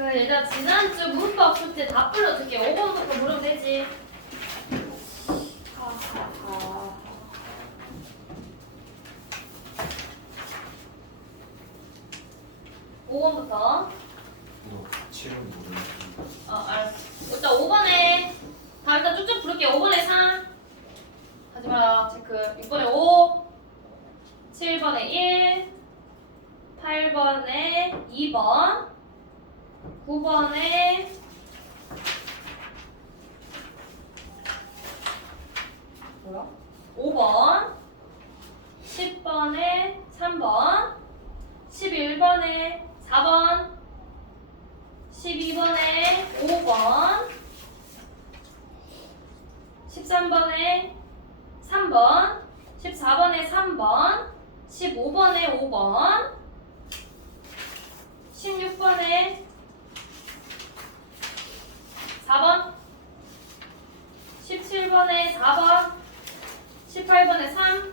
그 얘들아 지난주 문법 숙제 다 풀어줄게. 5번부터 물으면 되지. 5번부터. 너 7은 모르는. 알았어. 일단 5번에 다 일단 쭉쭉 부를게. 5번에 3 하지 마라. 체크. 6번에 5 7번에 1 8번에 2번 9번에 뭐야? 5번 10번에 3번 11번에 4번 12번에 5번 13번에 3번 14번에 3번 15번에 5번 16번에 4번 17번에 4번 18번에 3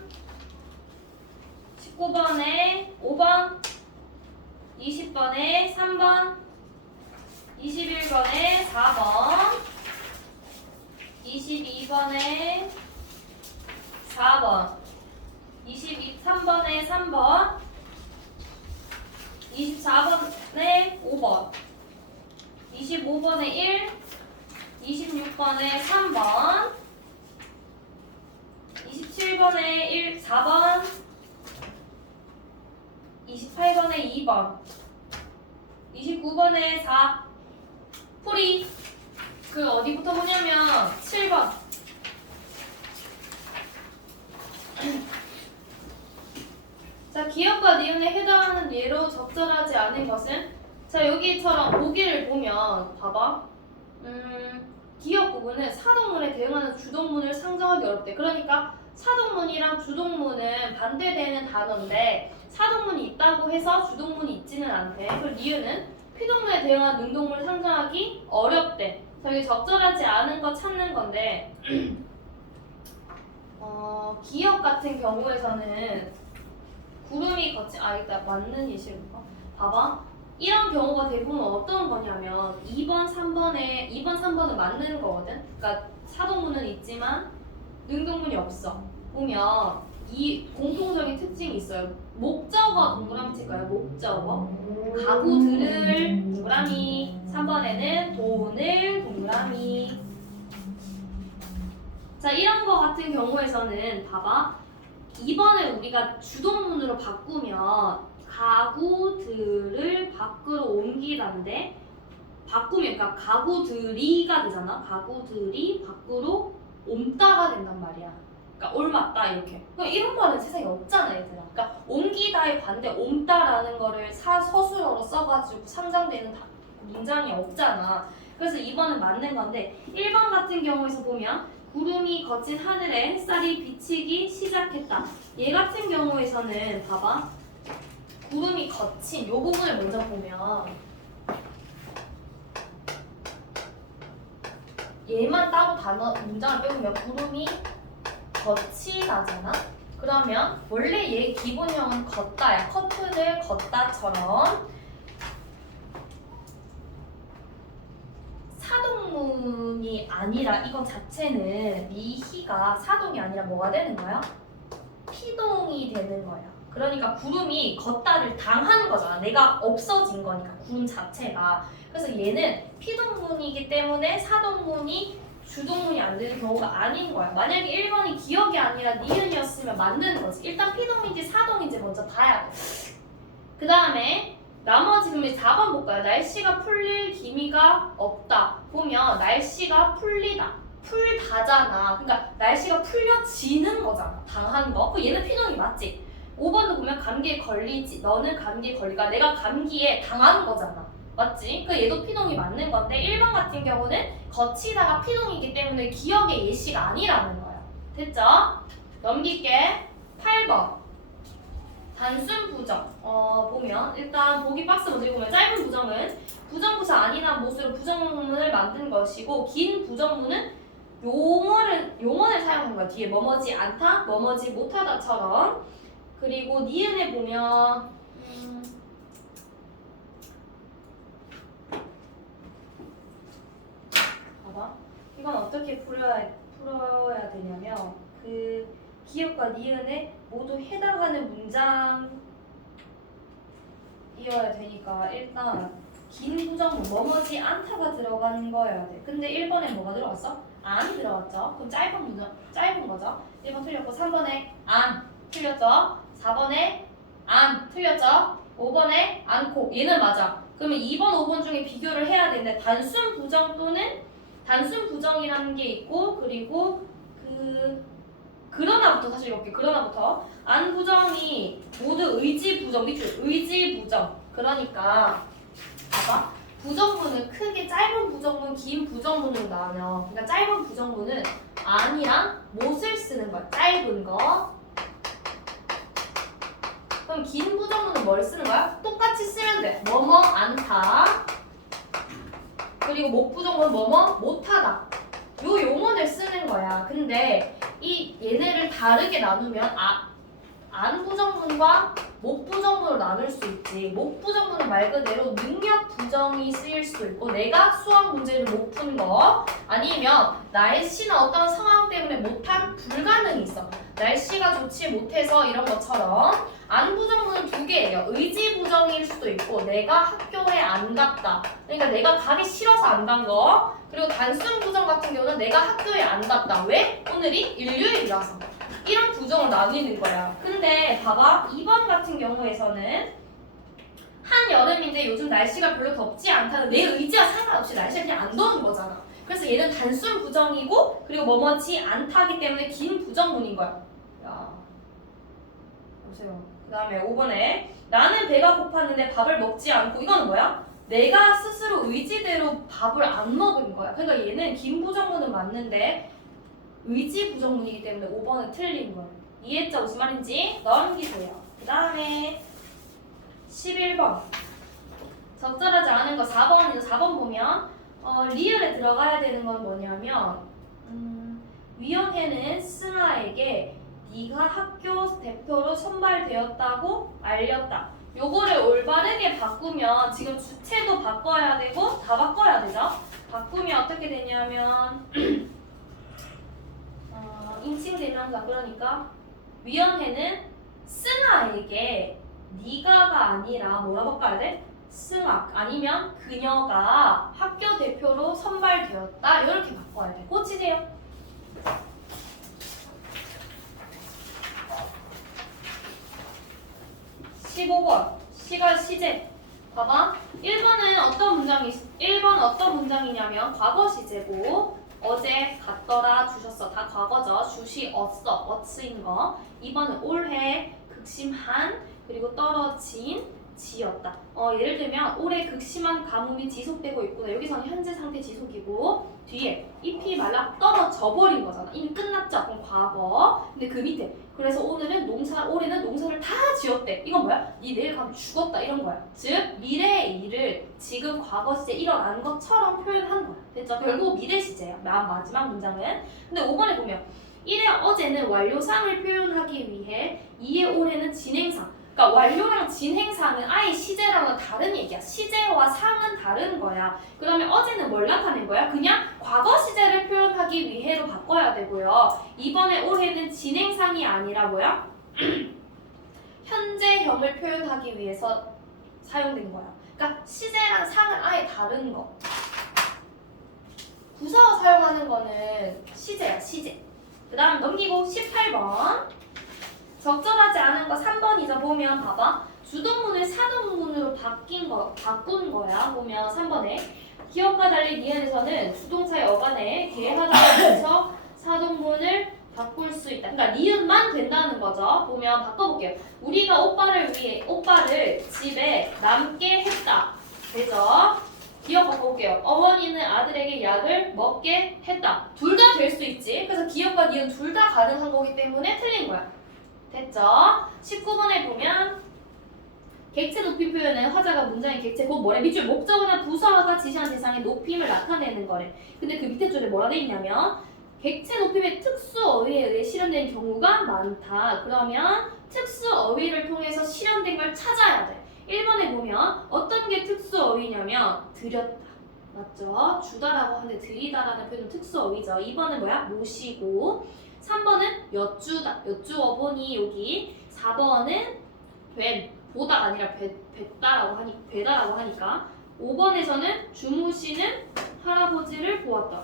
19번에 5번 20번에 3번 21번에 4번 22번에 4번 23번에 3번 24번에 5번 25번에 1 26번에 3번 27번에 1 4번 28번에 2번 29번에 4 풀이 그 어디부터 보냐면 7번 자 기억과 니은에 해당하는 예로 적절하지 않은 것은 자 여기처럼 보기를 보면 봐봐 기억 부분은 사동문에 대응하는 주동문을 상정하기 어렵대. 그러니까 사동문이랑 주동문은 반대되는 단어인데 사동문이 있다고 해서 주동문이 있지는 않대. 그리고 니은은 피동문에 대응하는 능동문을 상정하기 어렵대. 자, 여기 적절하지 않은 거 찾는 건데 기억 같은 경우에서는 구름이 거친 일단 맞는 예시인가? 봐봐. 이런 경우가 대부분 어떤 거냐면 2번, 3번은 맞는 거거든. 그러니까 사동문은 있지만 능동문이 없어. 보면 이 공통적인 특징이 있어요. 목적어 동그라미 칠까요? 목적어. 가구 들을 동그라미. 3번에는 돈을 동그라미. 자, 이런 거 같은 경우에서는 봐봐. 2번을 우리가 주동문으로 바꾸면 가구들을 밖으로 옮기다인데 바꾸면 그러니까 가구들이가 되잖아. 가구들이 밖으로 옮다가 된단 말이야. 그러니까 옮았다 이렇게. 그러니까 이런 말은 세상에 없잖아 얘들아. 그러니까 옮기다의 반대 옮다라는 거를 서술어로 써가지고 상장되는 문장이 없잖아. 그래서 2번은 맞는 건데 1번 같은 경우에서 보면 구름이 거친 하늘에 햇살이 비치기 시작했다. 얘 같은 경우에서는 봐봐. 구름이 거친 이 부분을 먼저 보면 얘만 따로 단어 문장을 빼보면 구름이 거치다잖아. 그러면 원래 얘 기본형은 걷다야. 커튼을 걷다처럼 사동문이 아니라 이거 자체는 미희가 사동이 아니라 뭐가 되는 거야? 피동이 되는 거야. 그러니까 구름이 걷다를 당하는 거잖아. 내가 없어진 거니까 구름 자체가. 그래서 얘는 피동문이기 때문에 사동문이 주동문이 안 되는 경우가 아닌 거야. 만약에 1번이 기억이 아니라 니은이었으면 맞는 거지. 일단 피동인지 사동인지 먼저 봐야 돼. 그 다음에 나머지 그러면 4번 볼까요? 날씨가 풀릴 기미가 없다. 보면 날씨가 풀리다. 풀다잖아. 그러니까 날씨가 풀려지는 거잖아. 당한 거. 그 얘는 피동이 맞지? 5번도 보면 감기에 걸리지. 너는 감기에 걸리가. 내가 감기에 당한 거잖아. 맞지? 그 얘도 피동이 맞는 건데 1번 같은 경우는 거치다가 피동이기 때문에 기억의 예시가 아니라는 거야. 됐죠? 넘길게. 8번. 단순 부정. 보면 일단 보기 박스 먼저 보면 짧은 부정은 부정부사 아니란 못으로 부정문을 만든 것이고 긴 부정문은 용어를 사용한 거야. 뒤에 뭐뭐지 않다, 뭐뭐지 못하다처럼. 그리고 니은에 보면 이건 어떻게 풀어야 되냐면 그 기역과 니은에 모두 해당하는 문장이어야 되니까 일단 긴 부정문 뭐뭐지 않다가 들어가는 거여야 돼. 근데 1번에 뭐가 들어갔어? 안 들어갔죠. 그럼 짧은 거죠. 1번 틀렸고 3번에 안 틀렸죠. 4번에 안 틀렸죠. 5번에 않고 얘는 맞아. 그러면 2번, 5번 중에 비교를 해야 되는데 단순 부정 또는 단순 부정이라는 게 있고 그리고 그러나부터 사실 이렇게 그러나부터 안 부정이 모두 의지 부정 밑줄 의지 부정 그러니까 봐봐 부정문은 크게 짧은 부정문 긴 부정문으로 나누면 그러니까 짧은 부정문은 안이랑 못을 쓰는 거야 짧은 거 그럼 긴 부정문은 뭘 쓰는 거야? 똑같이 쓰면 돼 뭐뭐 않다 그리고 못 부정문 뭐뭐 못하다 요 용어를 쓰는 거야 근데 이 얘네를 다르게 나누면 안 부정문과 못 부정문으로 나눌 수 있지. 못 부정문은 말 그대로 능력 부정이 쓰일 수도 있고 내가 수학 문제를 못 푼 거 아니면 날씨나 어떤 상황 때문에 못한 불가능이 있어. 날씨가 좋지 못해서 이런 것처럼 안 부정문은 두 개예요. 의지 부정일 수도 있고 내가 학교에 안 갔다. 그러니까 내가 가기 싫어서 안 간 거. 그리고 단순 부정 같은 경우는 내가 학교에 안 갔다. 왜? 오늘이 일요일이라서. 이런 부정을 나뉘는 거야. 근데 봐봐. 2번 같은 경우에서는 한여름인데 요즘 날씨가 별로 덥지 않다는 내 의지와 상관없이 날씨가 그냥 안 더운 거잖아. 그래서 얘는 단순 부정이고 그리고 뭐뭐지 않다기 때문에 긴 부정문인 거야. 야, 보세요. 그 다음에 5번에 나는 배가 고팠는데 밥을 먹지 않고 이거는 뭐야? 내가 스스로 의지대로 밥을 안 먹은 거야. 그러니까 얘는 긴 부정문은 맞는데 의지 부정문이기 때문에 5번은 틀린 거예요. 이해했죠? 무슨 말인지? 넘기세요. 그 다음에 11번 적절하지 않은 거 4번이죠. 4번 보면 리을에 들어가야 되는 건 뭐냐면 위원회는 승아에게 네가 학교 대표로 선발되었다고 알렸다. 요거를 올바르게 바꾸면 지금 주체도 바꿔야 되고 다 바꿔야 되죠. 바꾸면 어떻게 되냐면 인칭대명사 그러니까 위원회는 승아에게 네가가 아니라 뭐라고 바꿔야 돼? 승아 아니면 그녀가 학교 대표로 선발되었다 이렇게 바꿔야 돼. 고치세요. 15번 시간 시제 봐봐 1번 어떤 문장이냐면 과거 시제고 어제 갔더라 주셨어 다 과거죠 주시었어 what인 거 2번은 올해 극심한 그리고 떨어진 지었다 예를 들면 올해 극심한 가뭄이 지속되고 있구나 여기서는 현재 상태 지속이고 뒤에 잎이 말라 떨어져 버린 거잖아 이미 끝났죠 그럼 과거 근데 그 밑에 그래서 올해는 농사를 다 지었대 이건 뭐야? 니 내일 가면 죽었다 이런 거야 즉 미래의 일을 지금 과거 시제 일어난 것처럼 표현한 거야 됐죠? 결국 미래 시제야 마지막 문장은 근데 5번에 보면 1회 어제는 완료상을 표현하기 위해 2회 올해는 진행상 그러니까 완료랑 진행상은 아예 시제랑은 다른 얘기야. 시제와 상은 다른 거야. 그러면 어제는 뭘 나타낸 거야? 그냥 과거 시제를 표현하기 위해로 바꿔야 되고요. 이번에 올해는 진행상이 아니라 뭐야? 현재형을 표현하기 위해서 사용된 거야. 그러니까 시제랑 상은 아예 다른 거. 부사어 사용하는 거는 시제야, 시제. 그 다음 넘기고 18번. 적절하지 않은 거 3번이죠. 보면 봐봐. 주동문을 사동문으로 바꾼 거야. 보면 3번에 기억과 달리 니은에서는 주동사의 어간에 대하다고 해서 사동문을 바꿀 수 있다. 그러니까 니은만 된다는 거죠. 보면 바꿔볼게요. 우리가 오빠를 집에 남게 했다. 되죠? 기억 바꿔볼게요. 어머니는 아들에게 약을 먹게 했다. 둘 다 될 수 있지. 그래서 기억과 니은 둘 다 가능한 거기 때문에 틀린 거야. 됐죠? 19번에 보면 객체 높이 표현에 화자가 문장의 객체 곧 뭐래? 밑줄 목적어나 부사어가 지시한 대상의 높임을 나타내는 거래. 근데 그 밑에 줄에 뭐라 돼 있냐면 객체 높임의 특수 어휘에 의해 실현된 경우가 많다. 그러면 특수 어휘를 통해서 실현된 걸 찾아야 돼. 1번에 보면 어떤 게 특수 어휘냐면 드렸다. 맞죠? 주다라고 하는데 들이다라는 표현은 특수어휘죠. 2번은 뭐야? 모시고. 3번은 여쭈다. 여쭈어 보니 여기. 4번은 보다가 아니라 배다라고 하니까. 5번에서는 주무시는 할아버지를 보았다.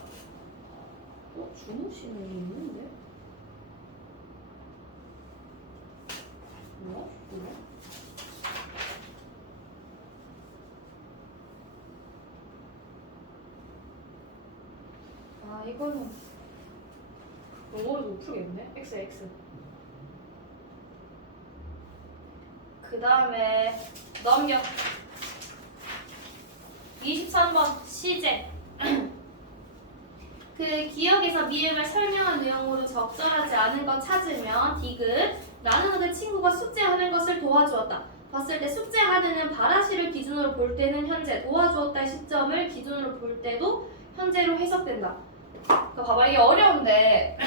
주무시는 게 있는데? 뭐야? 이거는 영어로도 못 풀겠네. X. 그 다음에 넘겨. 23번 시제. 그 기억에서 미음을 설명한 내용으로 적절하지 않은 것 찾으면 디귿. 나는 그 친구가 숙제하는 것을 도와주었다. 봤을 때 숙제하는은 바라시를 기준으로 볼 때는 현재, 도와주었다의 시점을 기준으로 볼 때도 현재로 해석된다. 그러니까 봐봐, 이게 어려운데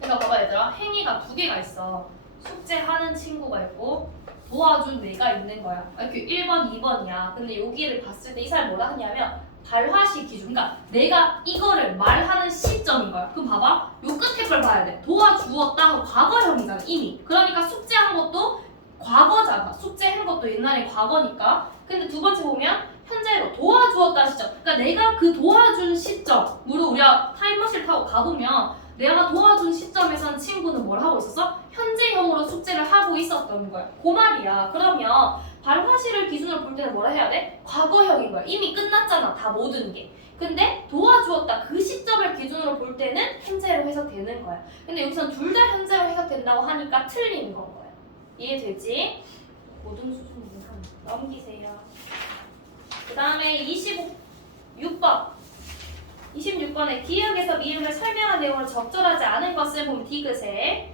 그러니까 봐봐 얘들아, 행위가 두 개가 있어. 숙제하는 친구가 있고 도와준 내가 있는 거야. 이렇게 1번, 2번이야. 근데 여기를 봤을 때 이 사람이 뭐라 하냐면 발화시 기준. 그러니까 내가 이거를 말하는 시점인 거야. 그럼 봐봐. 요 끝에 걸 봐야 돼. 도와주었다 하고 과거형이잖아 이미. 그러니까 숙제한 것도 과거잖아. 숙제한 것도 옛날에 과거니까. 근데 두 번째 보면 현재로 도와주었다는 시점. 그러니까 내가 그 도와준 시점으로 우리가 타임머신을 타고 가보면 내가 도와준 시점에선 친구는 뭘 하고 있었어? 현재형으로 숙제를 하고 있었던 거야. 그 말이야. 그러면 발화시를 기준으로 볼 때는 뭐라 해야 돼? 과거형인 거야. 이미 끝났잖아. 다 모든 게. 근데 도와주었다 그 시점을 기준으로 볼 때는 현재로 해석되는 거야. 근데 여기선 둘 다 현재로 해석된다고 하니까 틀린 건 거야. 이해되지? 모든 수준은 넘기세요. 그 다음에 26번. 26번에 기억에서 미음을 설명한 내용을 적절하지 않은 것을 보면 디귿에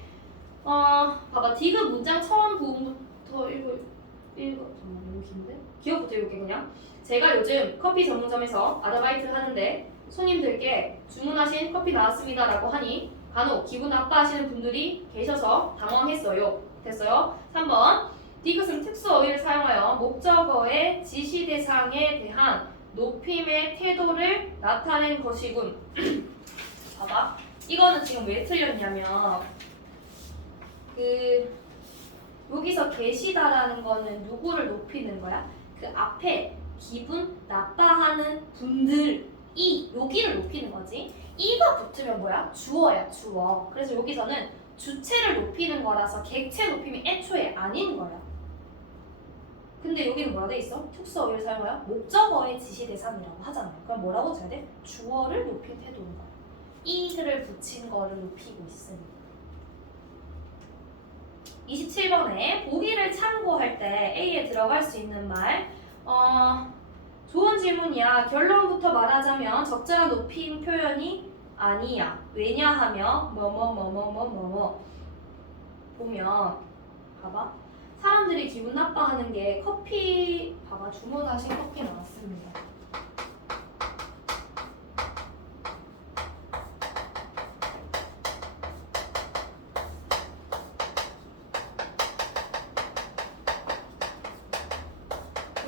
봐봐. 디귿 문장 처음 부분부터 잠깐만 너무 긴데? 기억부터 읽을게 그냥. 제가 요즘 커피 전문점에서 아르바이트를 하는데 손님들께 주문하신 커피 나왔습니다 라고 하니 간혹 기분 나빠하시는 분들이 계셔서 당황했어요. 됐어요? 3번 디귿은 특수어휘를 사용하여 목적어의 지시대상에 대한 높임의 태도를 나타낸 것이군. 봐봐. 이거는 지금 왜 틀렸냐면 여기서 계시다라는 거는 누구를 높이는 거야? 그 앞에 기분 나빠하는 분들이 여기를 높이는 거지. 이가 붙으면 뭐야? 주어야, 주어. 그래서 여기서는 주체를 높이는 거라서 객체 높임이 애초에 아닌 거야. 근데 여기는 뭐라 돼 있어? 특수어휘를 사용하여 목적어의 지시대상이라고 하잖아요. 그럼 뭐라고 써야 돼? 주어를 높인 태도인 거야. 이를 붙인 거를 높이고 있습니다. 27번에 보기를 참고할 때 A에 들어갈 수 있는 말 좋은 질문이야. 결론부터 말하자면 적절한 높임 표현이 아니야. 왜냐하면 뭐뭐 보면 봐봐. 사람들이 기분 나빠하는 게 커피 봐봐. 주문하신 커피 나왔습니다.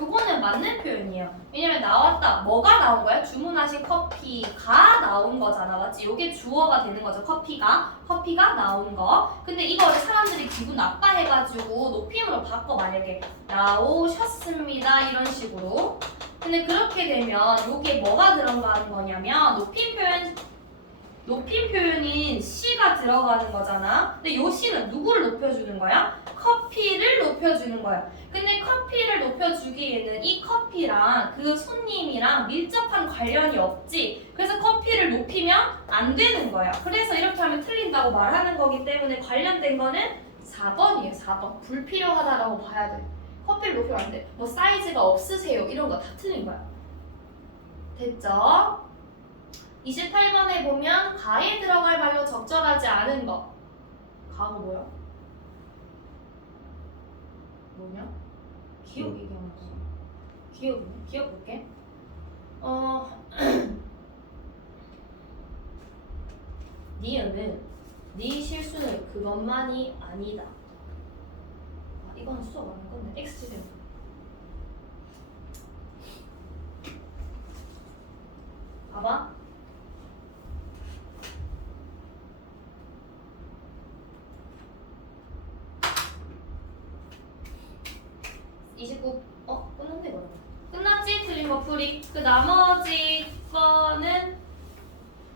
요거는 맞는 표현이에요. 왜냐면 나왔다. 뭐가 나온 거야? 주문하신 커피가 나온 거잖아. 맞지? 요게 주어가 되는 거죠. 커피가 나온 거. 근데 이거를 사람들이 기분 나빠해가지고 높임으로 바꿔 만약에 나오셨습니다. 이런 식으로. 근데 그렇게 되면 요게 뭐가 들어가는 거냐면 높임 표현인 시가 들어가는 거잖아. 근데 요 시는 누구를 높여주는 거야? 커피를 높여주는 거야. 근데 커피를 높여주기에는 이 커피랑 그 손님이랑 밀접한 관련이 없지. 그래서 커피를 높이면 안 되는 거야. 그래서 이렇게 하면 틀린다고 말하는 거기 때문에 관련된 거는 4번이에요. 4번. 불필요하다라고 봐야 돼. 커피를 높이면 안 돼. 뭐 사이즈가 없으세요. 이런 거 다 틀린 거야. 됐죠? 28번에 보면 가에 들어갈 말로 적절하지 않은 거. 가가 뭐야? 뭐냐? 기억 얘기하는 거. 기억 볼게. 니은은 네 실수는 그것만이 아니다. 아, 이건 수업 안 할 건데 X제곱. 봐봐. 끝났네 그러면. 끝났지? 틀린 거 풀이. 그 나머지 거는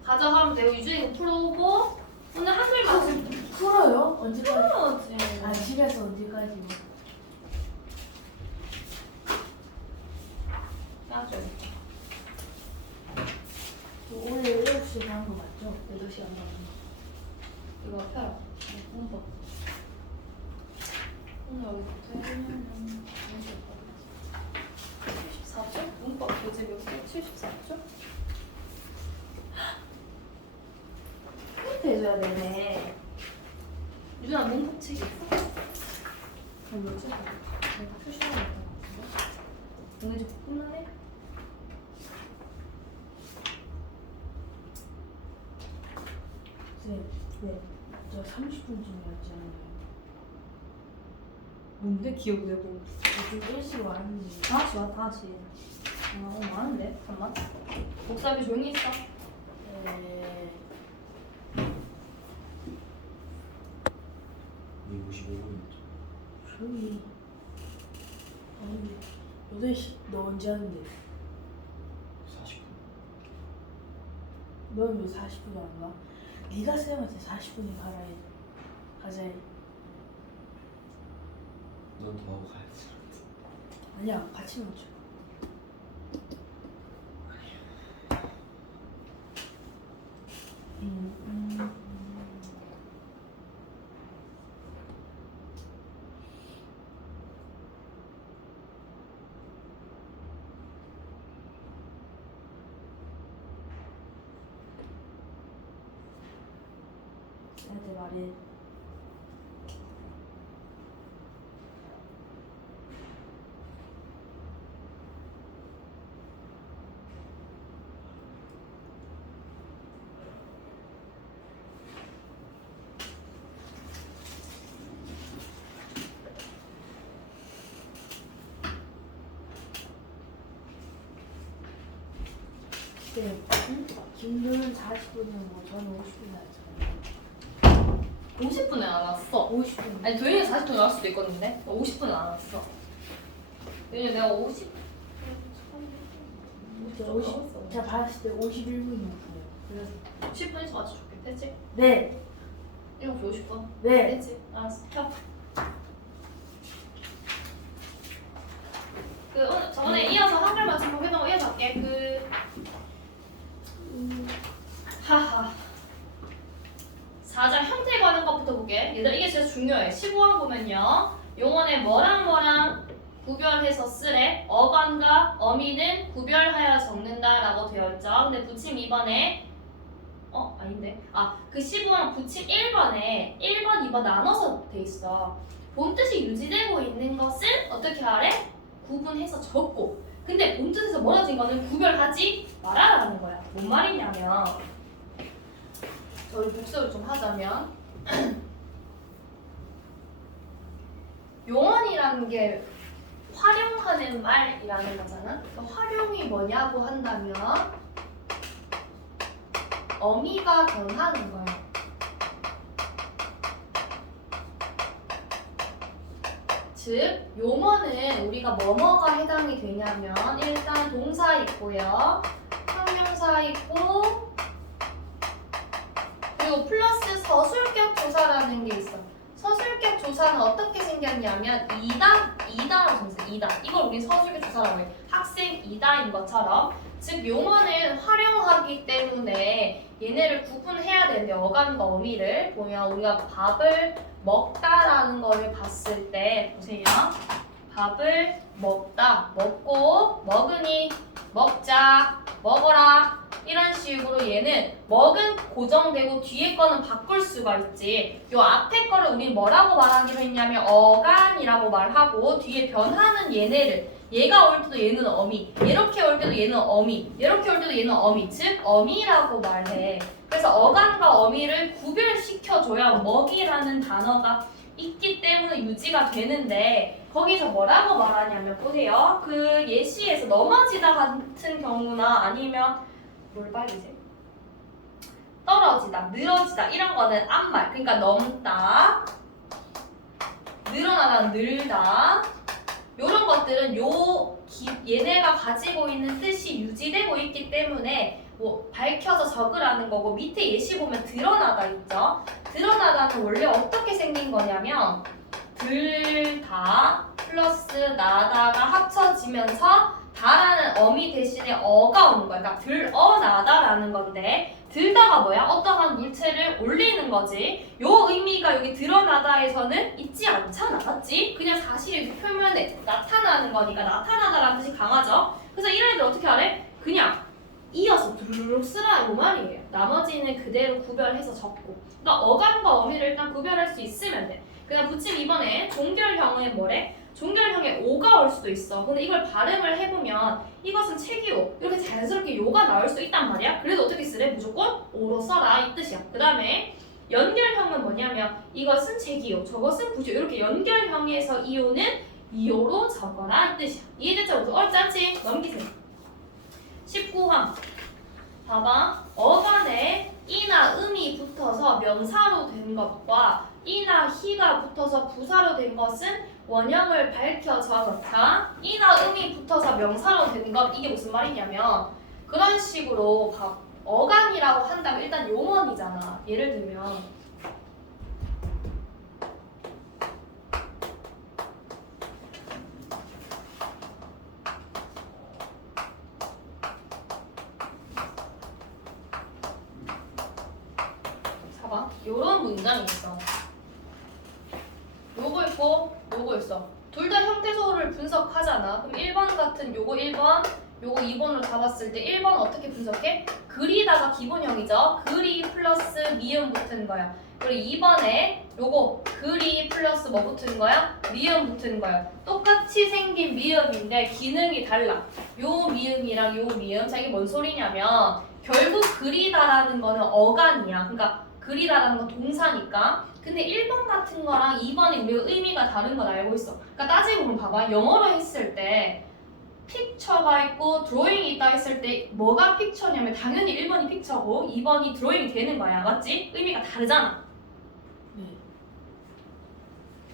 가져가면 되고 유준이 이거 풀어오고 오늘 한글 맞춤 풀어요? 언제까지? 풀어야지. 아 집에서 언제까지? 짜줘. 오늘 7시에 하는 거 맞죠? 8시 안 가는 거. 이거 펴라. 공부. 오늘 여기부터 해면은 74쪽? 문법 교재 몇 개? 74쪽? 프린트 해줘야 되네. 유준아 문법 책 있어? 그럼 뭐지? 내가 표시하고 있던 것 같은데? 오늘 좀 끝나네? 쌤, 네. 저 30분쯤에 왔지 않나요? 뭔데 기억 내고? 좀 일찍 왔는지. 다시 와 다시. 오늘 많은데? 잠깐만. 목사비 조용히 있어. 네. 55분이었죠. 조용히. 아니 8시 너 언제 하는데? 40분. 넌 왜 40분 안 가? 네가 쌤한테 40분에 가자 해. 넌 더 하고 가야지. 아니야 같이 맞춰. 음. 쌤한테 말해. 네. 김도는 40분이고 저는 50분 나왔잖아요. 50분에 안 왔어. 50분. 아니 도현이 40분 나올 수도 있거든요. 50분은 안 왔어. 왜냐면 내가 50. 제가 받았을 때 51분이었어요. 그래서 10분에서 맞춰줄게. 됐지? 네. 7시 50분. 네. 됐지? 알았어. 켜. 그 오늘 저번에 이어서 한글 맞춤 보겠던 거 이어서 할게. 하하. 4자 형태 관한 것부터 볼게. 얘들아 이게 진짜 중요해. 15강 보면요. 용언에 뭐랑 구별해서 쓰래. 어간과 어미는 구별하여 적는다라고 되어 있죠. 근데 부침 2번에 아닌데. 그 15강 부침 1번에 1번, 2번 나눠서 돼 있어. 본 뜻이 유지되고 있는 것을 어떻게 하래? 구분해서 적고. 근데 본 뜻에서 멀어진 거는 구별하지 말아라는 거야. 뭔 말이냐면 저희 복습을 좀 하자면 용언이라는 게 활용하는 말이라는 거잖아. 활용이 뭐냐고 한다면 어미가 변하는 거야. 즉 용어는 우리가 뭐뭐가 해당이 되냐면 일단 동사 있고요, 형용사 있고, 그리고 플러스 서술격 조사라는 게 있어. 서술격 조사는 어떻게 생겼냐면 이다라고 생겼어. 이다. 이걸 우리 서술격 조사라고 해. 학생 이다인 것처럼. 즉 용어는 활용하기 때문에 얘네를 구분해야 되는데 어간과 어미를 보면 우리가 밥을 먹다라는 거를 봤을 때 보세요. 밥을 먹다, 먹고, 먹으니, 먹자, 먹어라 이런 식으로 얘는 먹은 고정되고 뒤에 거는 바꿀 수가 수가 있지. 요 앞에 거를 우리 뭐라고 말하기로 했냐면 어간이라고 말하고 뒤에 변하는 얘네를 얘가 올 때도 얘는 어미, 이렇게 올 때도 얘는 어미, 이렇게 올 때도 얘는 어미, 즉 어미라고 말해. 그래서 어간과 어미를 구별시켜줘야 먹이라는 단어가 있기 때문에 유지가 되는데 거기서 뭐라고 말하냐면 보세요. 그 예시에서 넘어지다 같은 경우나 아니면 뭘 봐야지? 떨어지다, 늘어지다 이런 거는 앞말, 그러니까 넘다, 늘어나다, 늘다 이런 것들은 얘네가 가지고 있는 뜻이 유지되고 있기 때문에 뭐 밝혀서 적으라는 거고 밑에 예시 보면 드러나다 있죠. 드러나다는 원래 어떻게 생긴 거냐면 들다 플러스 나다가 합쳐지면서 다라는 어미 대신에 어가 오는 거야. 그러니까 들어나다라는 건데 들다가 뭐야? 어떠한 물체를 올리는 거지. 요 의미가 여기 드러나다에서는 있지 않잖아. 맞지? 그냥 사실이 표면에 나타나는 거니까 나타나다라는 뜻이 강하죠. 그래서 이런 애들 어떻게 하래? 그냥 이어서 두루룩 쓰라고 말이에요. 나머지는 그대로 구별해서 적고. 그러니까 어간과 어미를 일단 구별할 수 있으면 돼. 그냥 붙임 이번에 종결형은 뭐래? 종결형에 오가 올 수도 있어. 근데 이걸 발음을 해보면 이것은 책이오 이렇게 자연스럽게 요가 나올 수 있단 말이야. 그래도 어떻게 쓰래? 무조건 오로 써라 이 뜻이야. 그 다음에 연결형은 뭐냐면 이것은 책이오 저것은 부지오 이렇게 연결형에서 이오는 이오로 적어라 이 뜻이야. 이해됐죠? 어렵지 않지? 넘기세요. 19항 봐봐. 어간에 이나 음이 붙어서 명사로 된 것과 이나 희가 붙어서 부사로 된 것은 원형을 밝혀 적었다. 이나 음이 붙어서 명사로 된 것 이게 무슨 말이냐면 그런 식으로 어간이라고 한다면 일단 용언이잖아. 예를 들면 봐봐. 요런 문장이 있어. 요거 있고 요거 있어. 둘 다 형태소를 분석하잖아. 그럼 1번 같은 요거 1번, 요거 2번으로 잡았을 때 1번 어떻게 분석해? 그리다가 기본형이죠. 그리 플러스 미음 붙은 거야. 그리고 2번에 요거 그리 플러스 뭐 붙은 거야? 미음 붙은 거야. 똑같이 생긴 미음인데 기능이 달라. 요 미음이랑 요 미음. 자 이게 뭔 소리냐면 결국 그리다라는 거는 어간이야. 그러니까 그리다라는 건 동사니까. 근데 1번 같은 거랑 2번이 우리가 의미가 다른 건 알고 있어. 그러니까 따지고 보면 봐봐. 영어로 했을 때 픽처가 있고 드로잉이 있다 했을 때 뭐가 픽처냐면 당연히 1번이 픽처고 2번이 드로잉이 되는 거야. 맞지? 의미가 다르잖아. 네.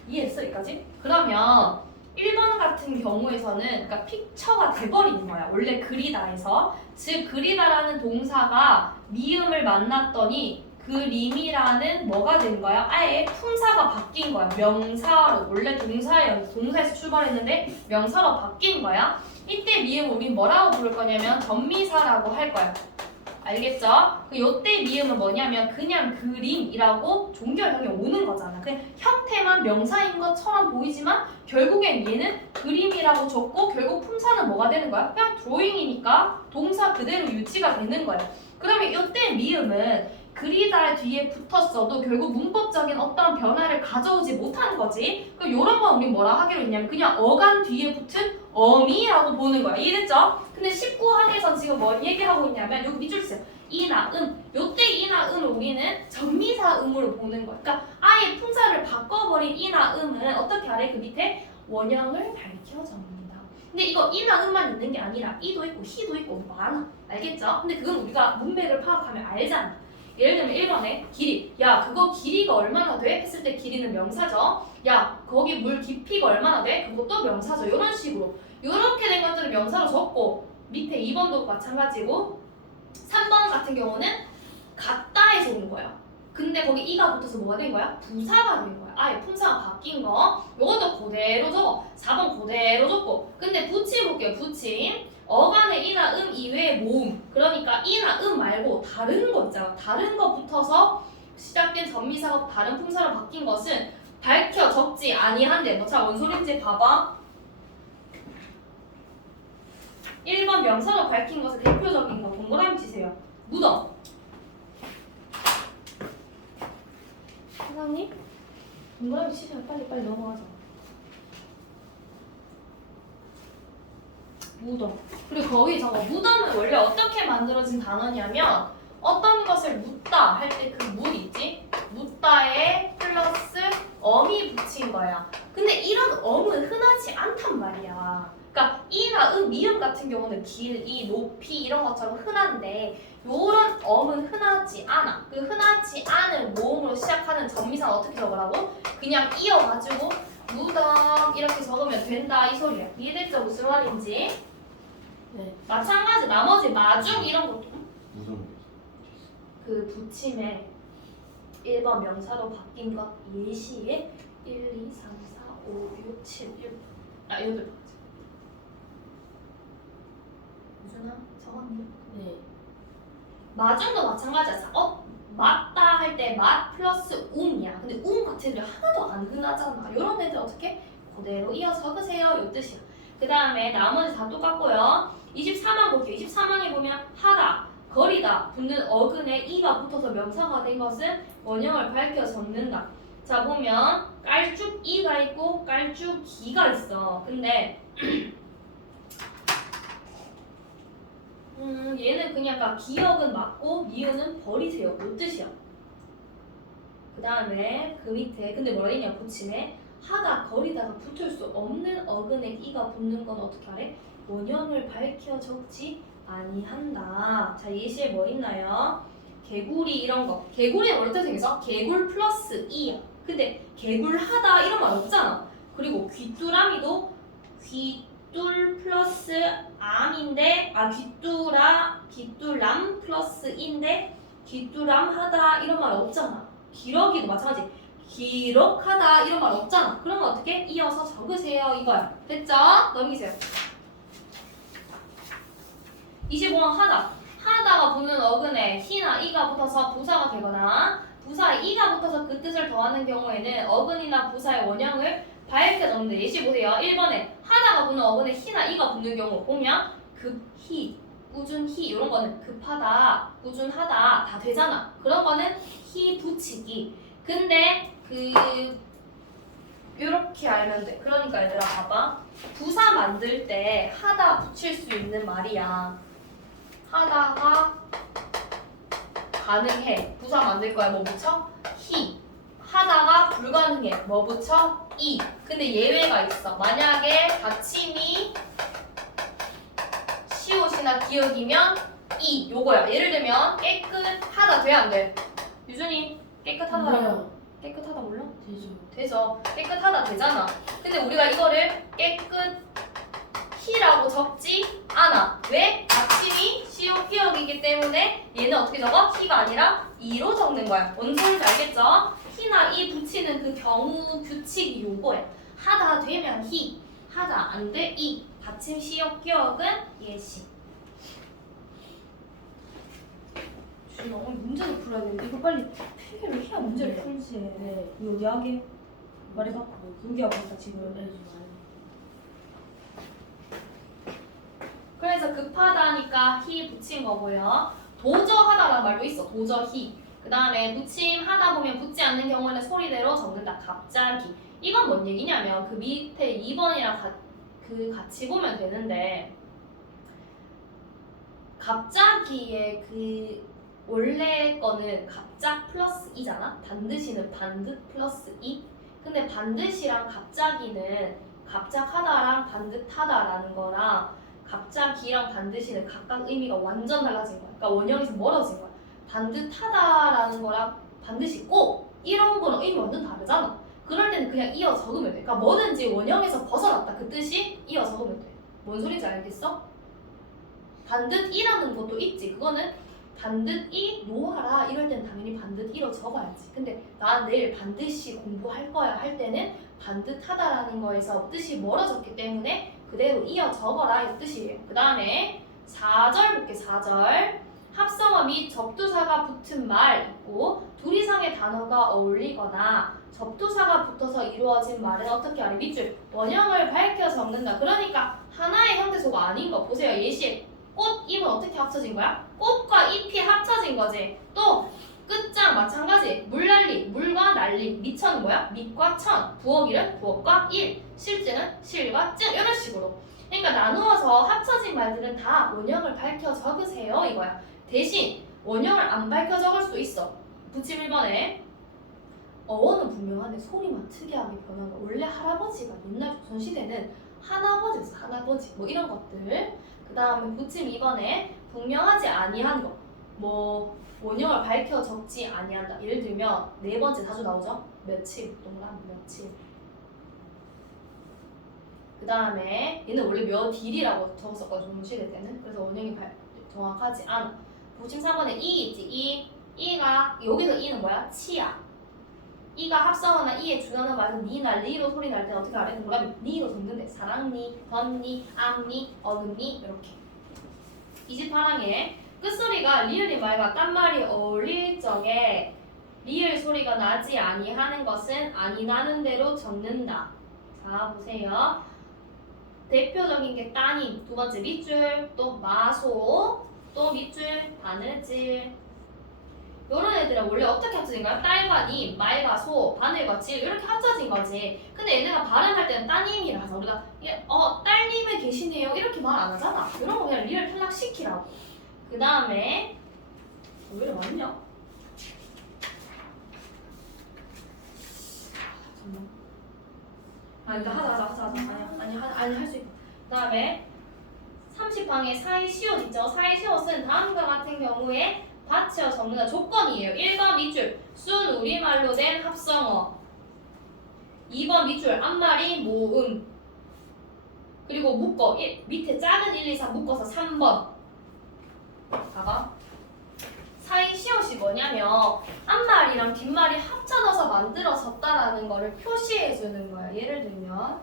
이해했어 여기까지? 그러면 1번 같은 경우에서는 그러니까 픽처가 돼버리는 거야. 원래 그리다에서. 즉 그리다라는 동사가 미음을 만났더니 그림이라는 뭐가 된 거야? 아예 품사가 바뀐 거야. 명사로. 원래 동사에서 출발했는데 명사로 바뀐 거야. 이때 미음을 우린 뭐라고 부를 거냐면 전미사라고 할 거야. 알겠죠? 요때 미음은 뭐냐면 그냥 그림이라고 종결형이 오는 거잖아. 그냥 형태만 명사인 것처럼 보이지만 결국엔 얘는 그림이라고 적고 결국 품사는 뭐가 되는 거야? 그냥 드로잉이니까 동사 그대로 유지가 되는 거야. 그러면 요때 미음은 그리다 뒤에 붙었어도 결국 문법적인 어떤 변화를 가져오지 못하는 거지. 그럼 이런 건 우리 뭐라 하기로 했냐면 그냥 어간 뒤에 붙은 어미라고 보는 거야. 이해됐죠? 근데 19항에선 지금 뭘 얘기하고 있냐면 여기 밑줄 주세요. 이나 음. 요때 이나 음을 우리는 전미사 음으로 보는 거야. 그러니까 아예 품사를 바꿔버린 이나 음은 어떻게 하래? 그 밑에 원형을 밝혀 적는다. 근데 이거 이나 음만 있는 게 아니라 이도 있고 희도 있고 많아. 알겠죠? 근데 그건 우리가 문맥을 파악하면 알잖아. 예를 들면 1번에 길이. 야 그거 길이가 얼마나 돼? 했을 때 길이는 명사죠. 야 거기 물 깊이가 얼마나 돼? 그것도 명사죠. 이런 식으로 이렇게 된 것들을 명사로 적고 밑에 2번도 마찬가지고 3번 같은 경우는 같다에서 온 거야. 근데 거기 이가 붙어서 뭐가 된 거야? 부사가 된 거야. 아예 품사가 바뀐 거. 요것도 그대로 적어. 4번 그대로 적고. 근데 붙임 볼게요. 붙임. 어간의 이나 음 이외의 모음. 그러니까 이나 음 말고 다른 거 있잖아. 다른 거 붙어서 시작된 전미사가 다른 품사로 바뀐 것은 밝혀 적지 아니한데. 뭐 자, 뭔 소린지 봐봐. 1번 명사로 밝힌 것의 대표적인 거 동그라미 치세요. 무덤. 사장님? 동그라미 치세요. 빨리 넘어가자. 무덤. 그리고 거기 저거 무덤은 원래 어떻게 만들어진 단어냐면 어떤 것을 묻다 할 때 그 묻 있지? 묻다에 플러스 엄이 붙인 거야. 근데 이런 엄은 흔하지 않단 말이야. 그러니까 이나 미음 같은 경우는 길이, 높이 이런 것처럼 흔한데 요런 엄은 흔하지 않아. 그 흔하지 않은 모음으로 시작하는 전미사는 어떻게 적으라고? 그냥 이어가지고 무덤 이렇게 적으면 된다 이 소리야. 이해됐죠? 무슨 말인지? 네. 마찬가지 나머지 마중 이런 것도 무슨 그 붙임에 1번 명사로 바뀐 것 예시에 1, 2, 3, 4, 5, 6, 7, 8 유준아 적었니? 네. 마중도 마찬가지야. 맞다 할 때 맛 플러스 웅이야. 근데 웅 같은 애들이 하나도 안 흔하잖아. 이런 애들 어떻게? 그대로 이어 적으세요. 이 뜻이야. 그 다음에 나머지 다 똑같고요. 24만 볼게요. 24만에 보면 하다, 거리다 붙는 어근에 이가 붙어서 명사가 된 것은 원형을 밝혀 적는다. 자 보면 깔쭉이가 있고 깔쭉이가 있어. 근데 얘는 그냥 기억은 맞고 니은은 버리세요. 그 뜻이야. 그 다음에 그 밑에 근데 뭐라 했냐 붙임에 하다 거리다가 붙을 수 없는 어근에 이가 붙는 건 어떻게 하래? 원형을 밝혀 적지 아니한다. 자 예시에 뭐 있나요? 개구리 이런 거. 개구리는 원래 어떻게 생겼어? 개굴 플러스 이야. 근데 개굴하다 이런 말 없잖아. 그리고 귀뚜라미도 귀뚤 플러스 암인데 귀뚜람 플러스 인데 귀뚜람하다 이런 말 없잖아. 기러기도 마찬가지. 기럭하다 이런 말 없잖아. 그런 거 어떻게? 이어서 적으세요 이거야. 됐죠? 넘기세요. 25번 하다. 하다가 붙는 어근에 히나 이가 붙어서 부사가 되거나 부사에 이가 붙어서 그 뜻을 더하는 경우에는 어근이나 부사의 원형을 밝혀 적는데 예시 보세요. 1번에 하다가 붙는 어근에 히나 이가 붙는 경우 보면 급히, 꾸준히 이런 거는 급하다, 꾸준하다 다 되잖아. 그런 거는 히 붙이기. 근데 요렇게 알면 돼. 그러니까 얘들아 봐봐. 부사 만들 때 하다 붙일 수 있는 말이야. 하다가 가능해. 부사 만들 거야. 뭐 붙여? 히. 하다가 불가능해. 뭐 붙여? 이. 근데 예외가 있어. 만약에 받침이 시옷이나 기억이면 이. 요거야. 예를 들면 깨끗하다 돼 안 돼? 유준이 깨끗하다. 몰라요. 깨끗하다 몰라? 되죠. 되죠. 깨끗하다 되잖아. 근데 우리가 이거를 깨끗히라고 적지 않아. 왜? 받침이 시옷 기억이기 때문에 얘는 어떻게 적어? 히가 아니라 이로 적는 거야. 뭔 소리인지 알겠죠? 히나 이 붙이는 그 경우 규칙이 요거야. 하다 되면 히, 하다 안 돼 이. 받침 시옷 기억은 예시. 준아 오늘 문제를 풀어야 되는데 이거 빨리 필기를 해야 문제를 네. 풀지. 네. 여기 하게 말해봐. 여기 하고 있다 지금. 네. 그래서 급하다니까 히 붙인 거고요. 도저하다라는 말도 있어. 도저히. 그 다음에 붙임 하다 보면 붙지 않는 경우에는 소리대로 적는다. 갑자기. 이건 뭔 얘기냐면 그 밑에 2번이랑 같이 보면 되는데 갑자기의 원래 거는 갑작 플러스 이잖아. 반드시는 반듯 플러스 이. 근데 반드시랑 갑자기는 갑작하다랑 반듯하다라는 거랑 갑자기랑 반드시는 각각 의미가 완전 달라진 거야. 그러니까 원형에서 멀어진 거야. 반듯하다라는 거랑 반드시 꼭 이런 거랑 의미 완전 다르잖아. 그럴 때는 그냥 이어 적으면 돼. 그러니까 뭐든지 원형에서 벗어났다 그 뜻이 이어 적으면 돼. 뭔 소리인지 알겠어? 반듯이라는 것도 있지. 그거는 반듯이 노하라 이럴 때는 당연히 반듯이로 적어야지. 근데 난 내일 반드시 공부할 거야 할 때는 반듯하다라는 거에서 뜻이 멀어졌기 때문에 그대로 이어 적어라 이 뜻이에요. 그 다음에 4절 볼게. 4절 합성어 및 접두사가 붙은 말 있고 둘 이상의 단어가 어울리거나 접두사가 붙어서 이루어진 말은 어떻게 하래? 밑줄 원형을 밝혀 적는다. 그러니까 하나의 형태소가 아닌 거 보세요. 예시 꽃, 잎은 어떻게 합쳐진 거야? 꽃과 잎이 합쳐진 거지. 또 끝장 마찬가지. 물난리, 물과 난리. 미천은 뭐야? 밑과 천. 부엌일은 부엌과 일. 실증은 실과 증. 이런 식으로. 그러니까 나누어서 합쳐진 말들은 다 원형을 밝혀 적으세요 이거야. 대신 원형을 안 밝혀 적을 수도 있어. 부침 1번에 어원은 분명한데 소리만 특이하게 변한 거. 원래 할아버지가 옛날 조선시대는 할아버지였어. 할아버지 뭐 이런 것들. 그 다음에 부침 2번에 분명하지 아니한 거. 뭐 원형을 밝혀 적지 아니한다. 예를 들면 네 번째 자주 나오죠. 며칠 동안 며칠. 그 다음에 얘는 원래 몇일이라고 적었었거든 조선시대 때는. 그래서 원형이 정확하지 않아. 부침 3번에 이 있지. 이가 여기서 이는 뭐야? 치야. 이가 합성어나 이에 준하는 말은 니나 리로 소리 날 때 어떻게 알아? 동그라미 니로 적는데 사랑니, 덧니, 암니, 어금니 이렇게. 28항에 끝소리가 리을인 말과 딴 말이 어울릴 적에 리을 소리가 나지 아니하는 것은 아니 나는 대로 적는다. 자 보세요. 대표적인 게 따님, 두 번째 밑줄, 또 마소, 또 밑줄, 바느질. 요런 애들은 원래 어떻게 합쳐진가요? 딸과 님, 말과 소, 바늘과 질 이렇게 합쳐진 거지. 근데 얘네가 발음할 때는 따님이라서 우리가 딸님이 계시네요 이렇게 말 안 하잖아. 이런 거 그냥 리을 탈락시키라고. 그 다음에 왜 이렇게 많냐? 잠깐만. 이거 하자. 아니 할 수 있고. 그 다음에 30항에 사이 시옷 있죠? 사이 시옷은 다음과 같은 경우에 받쳐 적는다 조건이에요. 1번 밑줄 순 우리말로 된 합성어. 2번 밑줄 앞말이 모음. 그리고 묶어 밑에 작은 1, 2, 3 묶어서 3번. 봐봐. 사이 시옷이 뭐냐면 앞말이랑 뒷말이 합쳐져서 만들어졌다라는 거를 표시해 주는 거야. 예를 들면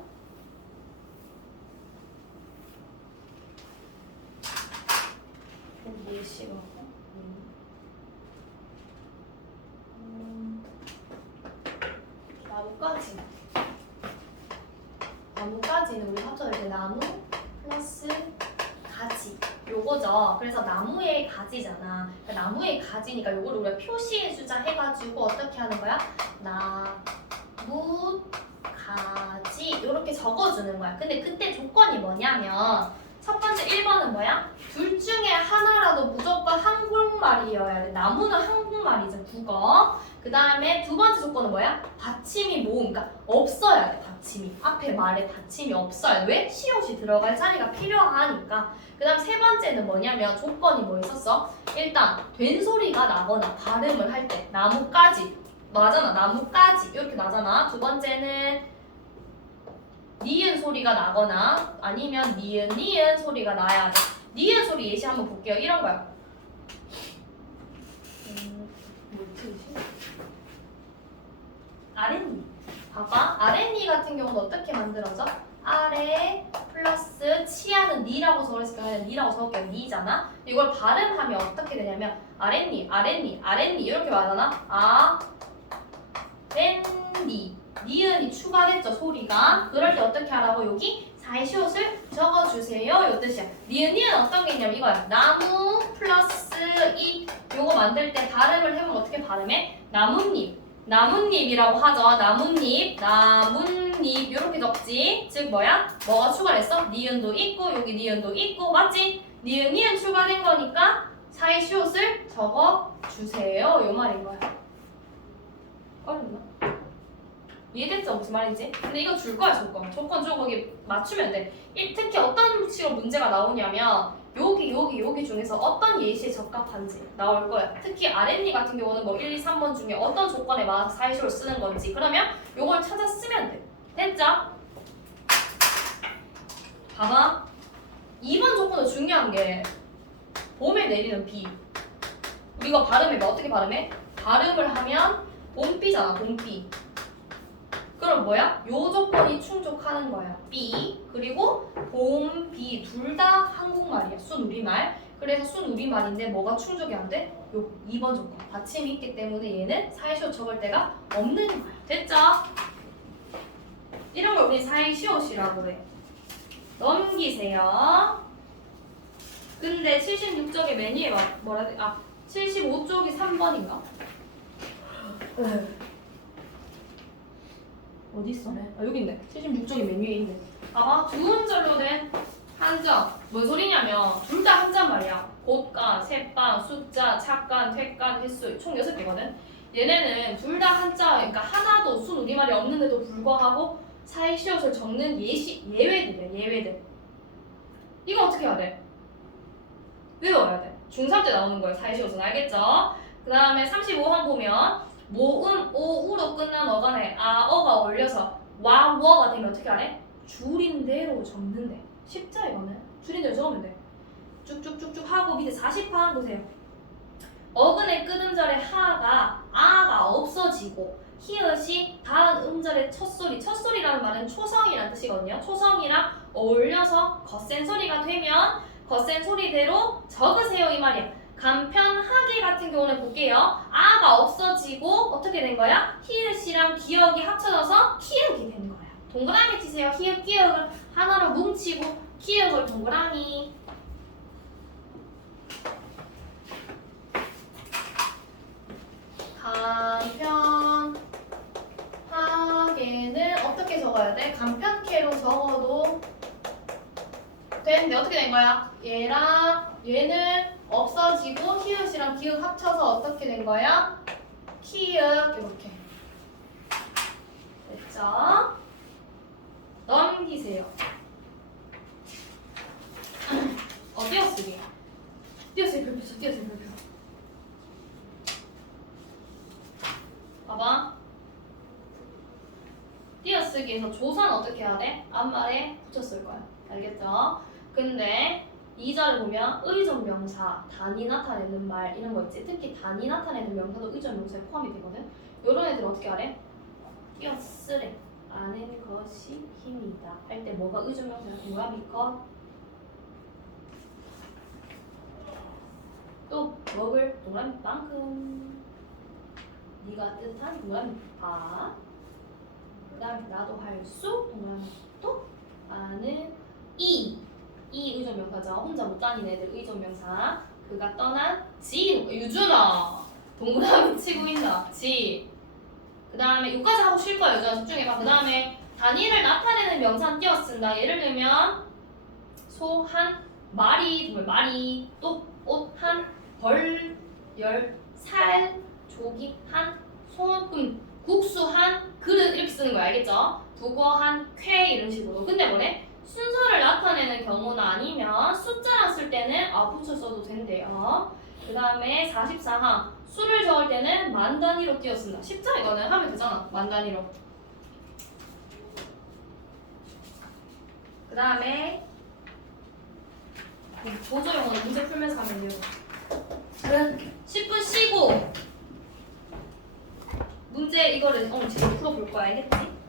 예시가 나무까지는 우리 합쳐질 때 나무 플러스 가지 요거죠. 그래서 나무의 가지잖아. 그러니까 나무의 가지니까 요거를 우리가 표시해주자 해가지고 어떻게 하는 거야? 나무 가지 이렇게 적어주는 거야. 근데 그때 조건이 뭐냐면 첫 번째 1번은 뭐야? 둘 중에 하나라도 무조건 한국말이어야 돼. 나무는 한국말이죠. 국어. 그 다음에 두 번째 조건은 뭐야? 받침이 모음. 그러니까 없어야 돼. 받침이. 앞에 말에 받침이 없어야 돼. 왜? 시옷이 들어갈 자리가 필요하니까. 그 다음 세 번째는 뭐냐면 조건이 뭐 있었어? 일단 된 소리가 나거나 발음을 할 때 나무까지 나잖아. 나무까지 이렇게 나잖아. 두 번째는 니은 소리가 나거나 아니면 니은 소리가 나야 돼. 니은 소리 예시 한번 볼게요. 이런 거야. 아랫니. 봐봐. 아랫니 같은 경우는 어떻게 만들어져? 아래 플러스 치아는 니라고 적었으니까 그냥 니라고 적을게요. 니잖아. 이걸 발음하면 어떻게 되냐면 아랫니 이렇게 말하나? 아랫니. 니은이 추가됐죠 소리가. 그럴 때 어떻게 하라고? 여기 사이시옷을 적어주세요 요 뜻이야. 니은 어떤 게 있냐면 이거야. 나무 플러스 이 요거 만들 때 발음을 해보면 어떻게 발음해? 나뭇잎이라고 하죠. 나뭇잎 이렇게 적지. 즉 뭐야? 뭐가 추가됐어? 니은도 있고 여기 니은도 있고 맞지? 니은 추가된 거니까 사이시옷을 적어주세요 요 말인 거야. 어렵나? 이해됐죠? 무슨 말인지? 근데 이거 줄 거야 조건 줘 거기 맞추면 돼. 특히 어떤 식으로 문제가 나오냐면 여기 중에서 어떤 예시에 적합한지 나올 거야. 특히 아랫니 같은 경우는 뭐 1, 2, 3번 중에 어떤 조건에 맞아서 사이시를 쓰는 건지 그러면 요걸 찾아 쓰면 돼. 됐죠? 봐봐. 2번 조건도 중요한 게 봄에 내리는 비. 우리가 발음해봐. 어떻게 발음해? 발음을 하면 봄비잖아. 봄비. 그럼 뭐야? 요 조건이 충족하는 거야. 비 그리고 봄, 비 둘 다 한국말이야. 순우리말. 그래서 순우리말인데 뭐가 충족이 안 돼? 요 2번 조건. 받침이 있기 때문에 얘는 사이시옷 적을 데가 없는 거야. 됐죠? 이런 걸 우리 사이시옷이라고 해. 넘기세요. 근데 76쪽의 메뉴에 뭐라 해야 돼? 75쪽이 3번인가? 네. 어디 있어? 네. 아 여기 있네. 76쪽이 맨 위에 있네. 봐봐. 두 음절로 된 한자. 뭔 소리냐면 둘 다 한자 말이야. 곳간, set간, 숫자, 착간, 퇴간, 횟수 총 6개거든. 얘네는 둘 다 한자, 그러니까 하나도 순 우리말이 없는데도 불구하고 사이시옷을 적는 예외들이야. 예외들. 이거 어떻게 해야 돼? 외워야 돼. 중3 때 나오는 거예요. 사이시옷은. 알겠죠? 그 다음에 35번 보면 모음, 오우로 끝난 어간에 아, 어가 어울려서 와, 워가 되면 어떻게 하래? 줄인 대로 적는데. 쉽죠 이거는? 줄인 대로 적으면 돼. 쭉쭉쭉쭉 하고 밑에 40판 보세요. 어근의 끝음절에 하가 아가 없어지고 히읗이 다음 음절의 첫소리, 첫소리라는 말은 초성이라는 뜻이거든요. 초성이랑 어울려서 거센 소리가 되면 거센 소리대로 적으세요 이 말이에요. 간편하게 같은 경우는 볼게요. 아가 없어지고 어떻게 된 거야? 히읗이랑 기역이 합쳐져서 키읔이 된 거야. 동그라미 치세요. 히읗 기역을 하나로 뭉치고 기역을 동그라미. 간편하게는 어떻게 적어야 돼? 간편케로 적어도 되는데 어떻게 된 거야? 얘랑 얘는 없어지고 히읗이랑 기역 합쳐서 어떻게 된 거야? 키읔 이렇게 됐죠? 넘기세요. 띄어쓰기. 띄어쓰기 별표 쳐. 띄어쓰기 별표. 봐봐. 띄어쓰기에서 조사는 어떻게 해야 돼? 앞말에 붙였을 거야. 알겠죠? 근데 2절을 보면 의존명사, 단위 나타내는 말 이런 거 있지. 특히 단위 나타내는 명사도 의존명사에 포함이 되거든. 이런 애들 어떻게 하래? 띄어쓰래. 아는 것이 힘이다. 할 때 뭐가 의존명사야? 동그라미 컷. 또 먹을 동그라미 만큼. 네가 뜻한 동그라미 바. 그 다음에 나도 할 수 동그라미 또 아는 이 의존명사죠. 혼자 못 다니는 애들 의존명사. 그가 떠난 지 유준아 동그라미 치고 있나 지. 그 다음에 여기까지 하고 쉴 거야. 유준아 집중해봐. 그 다음에 단위를 나타내는 명사는 띄어쓴다. 예를 들면 소 한 마리 정말 마리 또 옷 한 벌 열 살 조기 한 손 국수 한 그릇 이렇게 쓰는 거야. 알겠죠? 북어 한 쾌 이런 식으로. 근데 뭐래? 순서를 나타내는 경우나 아니면 숫자랑 쓸 때는 붙여 써도 된대요. 그 다음에 44항 수를 적을 때는 만 단위로 띄어쓴다. 쉽죠? 이거는 하면 되잖아. 만 단위로. 그 다음에 보조용어는 문제 풀면서 하면 돼요. 10분 쉬고 문제 이거를 지금 풀어볼 거야. 알겠지?